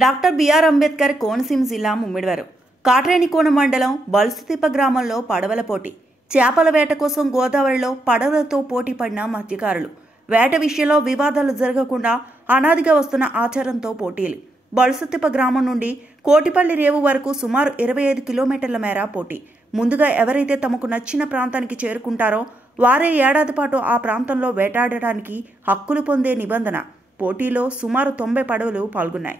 Doctor BR Ambedkar Konaseema జిల్లా ముమ్మిడివరం కాట్రేనికోన మండలం బల్సుతిప్ప గ్రామంలో పడవల పోటీ. చేపల వేట కోసం గోదావరిలో పడవలతో పోటీ పడిన మత్స్యకారులు. వేట విషయంలో వివాదాలు జరగకుండా అనాదిగా వస్తున్న ఆచారంతో పోటీలు. బల్సుతిప్ప గ్రామం నుండి కోటిపల్లి రేవు వరకు సుమారు 25 కిలోమీటర్ల మేర పోటీ. ముందుగా ఎవరైతే తమకు నచ్చిన ప్రాంతానికి చేరుకుంటారో వారే ఏడాది పాటు ఆ ప్రాంతంలో వేటాడడానికి హక్కులు పొందే నిబంధన. పోటీలో సుమారు 90 పడవలు పాల్గొన్నాయి.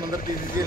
ముందర తీసి